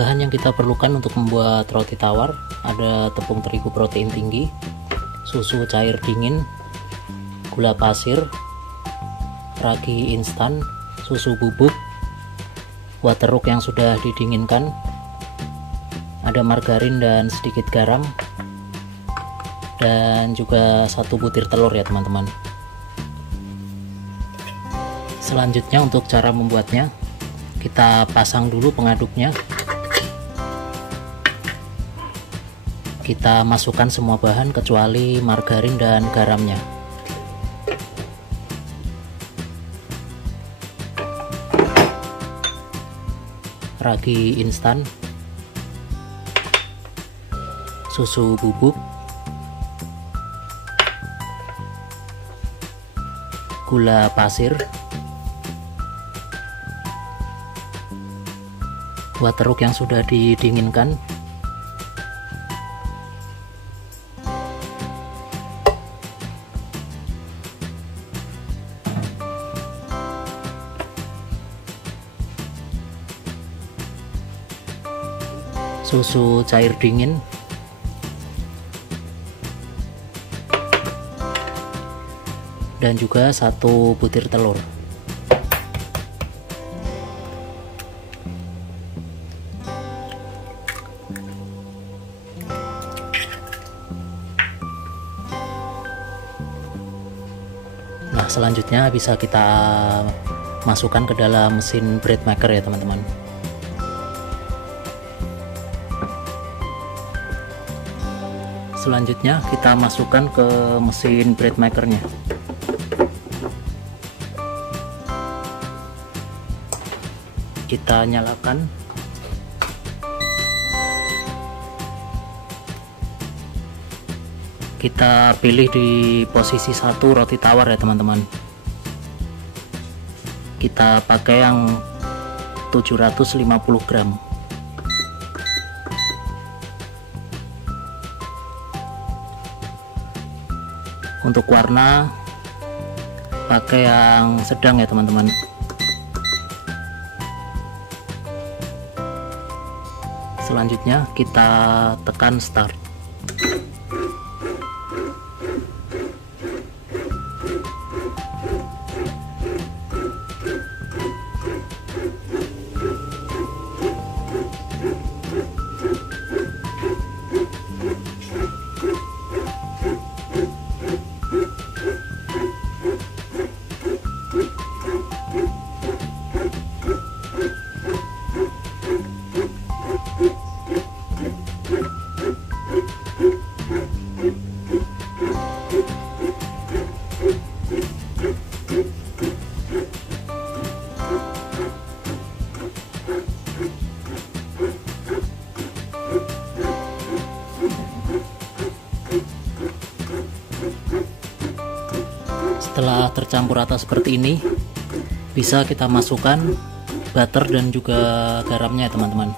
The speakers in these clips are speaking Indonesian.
Bahan yang kita perlukan untuk membuat roti tawar ada tepung terigu protein tinggi, susu cair dingin, gula pasir, ragi instan, susu bubuk, wateruk yang sudah didinginkan, ada margarin dan sedikit garam, dan juga 1 butir telur ya teman-teman. Selanjutnya untuk cara membuatnya, kita pasang dulu pengaduknya. Kita masukkan semua bahan kecuali margarin dan garamnya. Ragi instan, susu bubuk, gula pasir, wateruk yang sudah didinginkan, susu cair dingin, dan juga 1 butir telur. Nah, selanjutnya bisa kita masukkan ke dalam mesin bread maker ya teman-teman. Selanjutnya kita masukkan ke mesin bread makernya. Kita nyalakan. Kita pilih di posisi 1 roti tawar ya teman-teman. Kita pakai yang 750 gram. Untuk warna pakai yang sedang ya teman-teman. Selanjutnya kita tekan start. Setelah tercampur rata seperti ini, bisa kita masukkan butter dan juga garamnya ya teman-teman.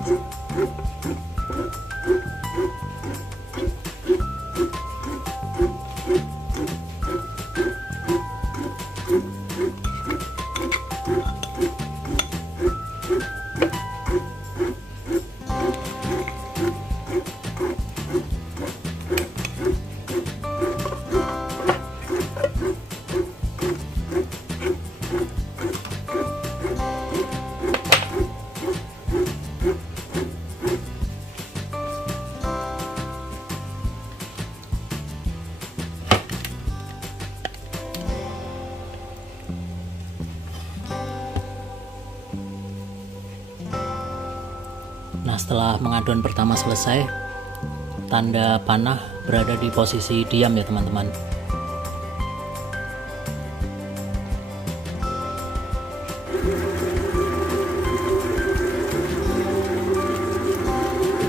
Nah, setelah pengaduan pertama selesai, tanda panah berada di posisi diam ya teman-teman.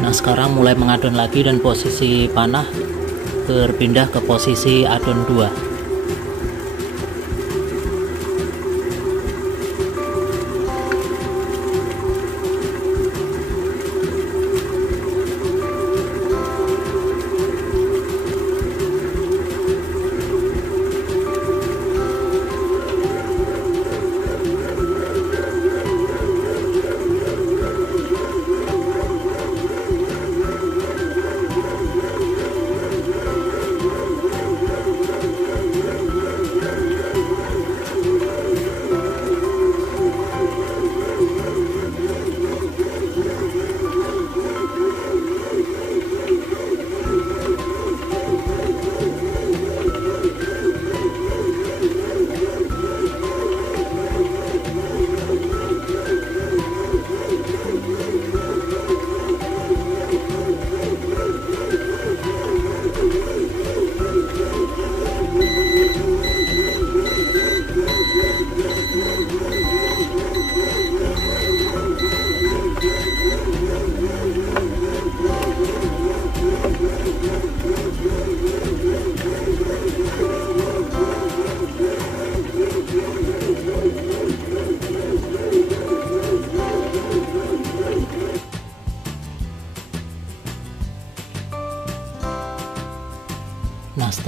Nah, sekarang mulai mengadon lagi dan posisi panah berpindah ke posisi adon 2.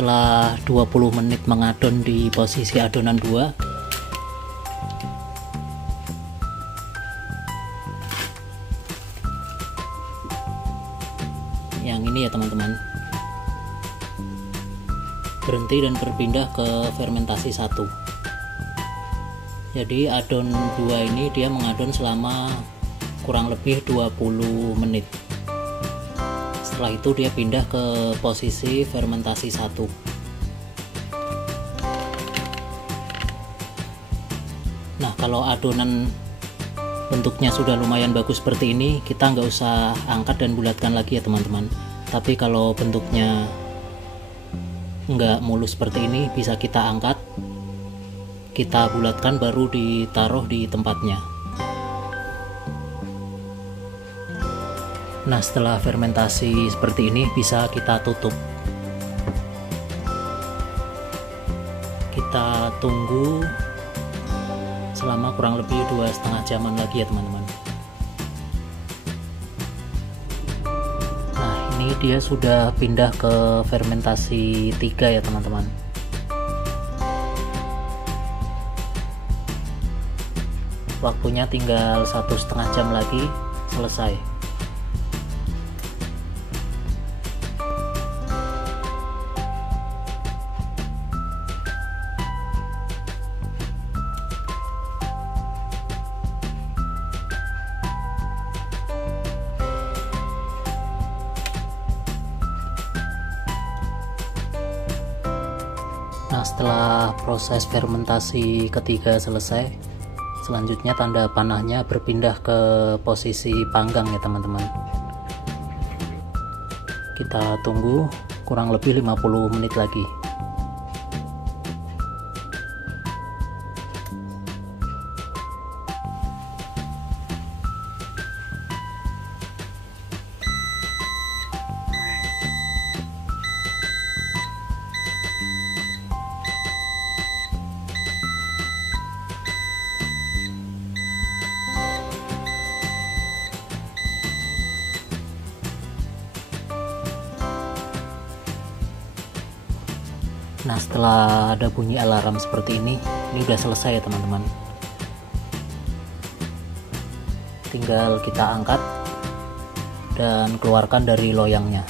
setelah 20 menit mengadon di posisi adonan 2, yang ini ya teman-teman, berhenti dan berpindah ke fermentasi 1. Jadi adon 2 ini dia mengadon selama kurang lebih 20 menit. Setelah itu dia pindah ke posisi fermentasi 1. Nah, kalau adonan bentuknya sudah lumayan bagus seperti ini, kita nggak usah angkat dan bulatkan lagi ya teman-teman. Tapi kalau bentuknya nggak mulus seperti ini, bisa kita angkat, kita bulatkan, baru ditaruh di tempatnya. Nah, setelah fermentasi seperti ini bisa kita tutup. Kita tunggu selama kurang lebih 2,5 jaman lagi ya teman-teman. Nah, ini dia sudah pindah ke fermentasi 3 ya teman-teman. Waktunya tinggal 1,5 jam lagi selesai. Nah, setelah proses fermentasi ketiga selesai, selanjutnya tanda panahnya berpindah ke posisi panggang ya teman-teman. Kita tunggu kurang lebih 50 menit lagi. Nah, setelah ada bunyi alarm seperti ini udah selesai ya teman-teman. Tinggal kita angkat dan keluarkan dari loyangnya.